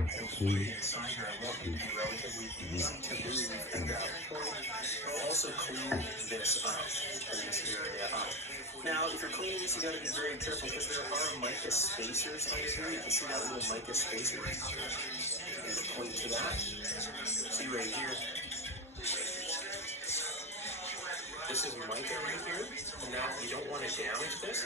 inside here, I want it to be relatively easy to move at that point. I'll also clean this up, and this area up. Now, if you're cleaning this, you got to be very careful because there are mica spacers under here. You can see that little mica spacer. There's a point to that. See right here. This is mica right here. Now, you don't want to damage this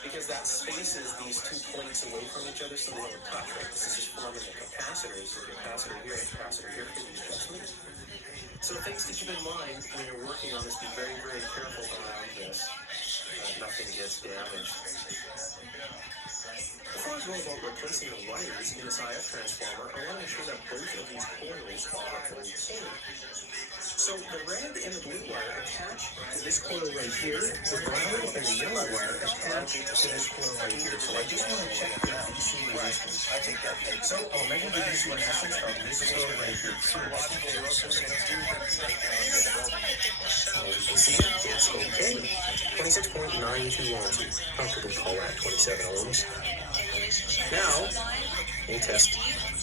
because that spaces these 2 points away from each other so they don't touch. Right? This is just forming a capacitor. This is a capacitor here, a capacitor here for the adjustment. So things to keep in mind when you're working on this, be very, very careful around this. Nothing gets damaged. Before I go about replacing the wires in this IF transformer, I want to make sure that both of these coils are okay. So the red and the blue wire attach to this coil right here. The brown and the yellow wire attach to this coil right here. So I just want to check the DC resistance. I think that makes So I'll measure the DC resistance of this coil right here. You can see it's okay. 26.92 ohms. Comfortably call that 27 ohms. Now, we'll test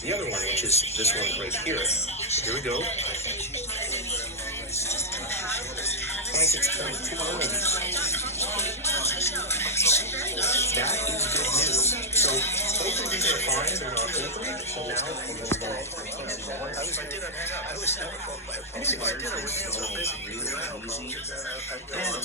the other one, which is this one right here. Here we go. 26.2 ohms. That is good news. So, both of these are fine. They're not open. So now, we're going to go replace the wires. And it's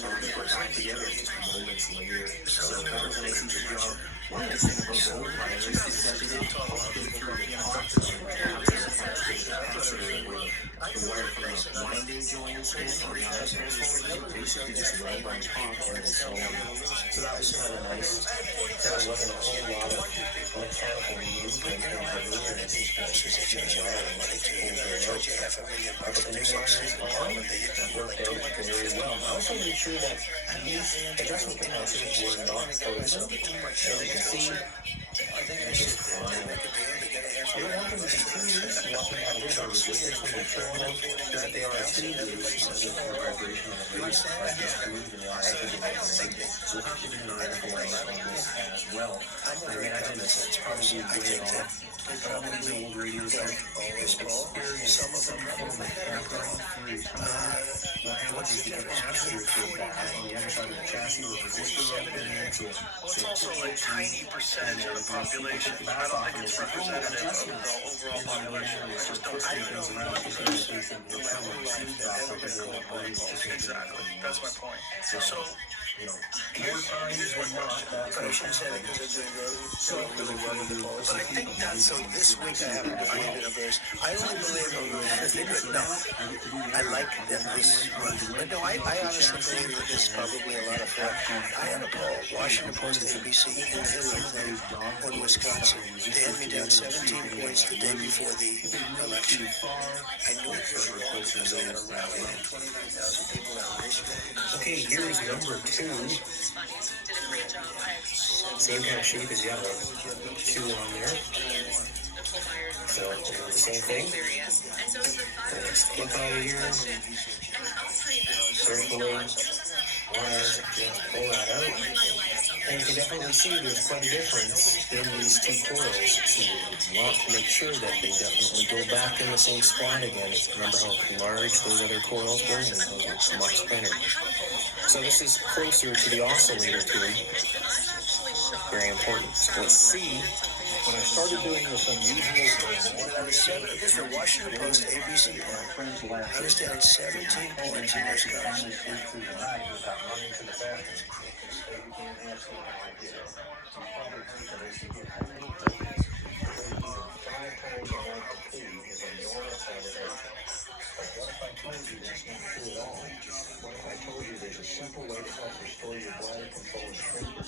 already put back together just moments later. So that was a nice easy job. One nice thing about the old wires is that they didn't talk about it through the conductor on the tabs attached to the capacitor where the wire from the winding joints in or the IS transformer basically just ran on top and then so on. So that was kind of nice. There wasn't a whole lot of mechanical movement in the movement specific wiring like to charge you $500,000 to do something worked out very well. I also made sure that these adjustment capacitors were not frozen. As you can see, they're just fine. You don't want them to be too loose. You want them to have a little bit of resistance when you're turning them. Because if they are too loose, you get more vibration on the release side. It's smooth and the IR will get excited. So we'll have to do an IR for us on this as well. I imagine it's probably way off. All these old radios have experienced some of them from the background through time. What happens is the capacitors go bad on the other side of the chassis with resistor up in there. So it's also a tiny percentage of the population. I don't think it's representative of the overall population. It's just don't see things around. Exactly. That's my point. So you know, more times than not, that's I shouldn't say that because they're doing really well with the polls. But I think that, so this week I haven't debated of theirs. I only believe no, I like them this month. But no, I honestly believe that this is probably a lot of fun. I had a poll, Washington Post, ABC, and Hillary on Wisconsin. They had me down 17 points the day before the election. I knew it was wrong because they had a rally and 29,000 people out racing. Okay, here's number 2. Same kind of shape as the other one. 2 on there. So, the same thing. Let's flip out of here. Circling. Wires. Just pull that out. And you can definitely see there's quite a difference in these 2 coils. So you want to make sure that they definitely go back in the same spot again. Remember how large those other coils were? And those are much thinner. So this is closer to the oscillator tube. Very important. So let's see. When I started doing this unusual this is the Washington Post ABC poll. I was down 17 points in Wisconsin. What if I told you there's a simple way to help restore your bladder control and shrink your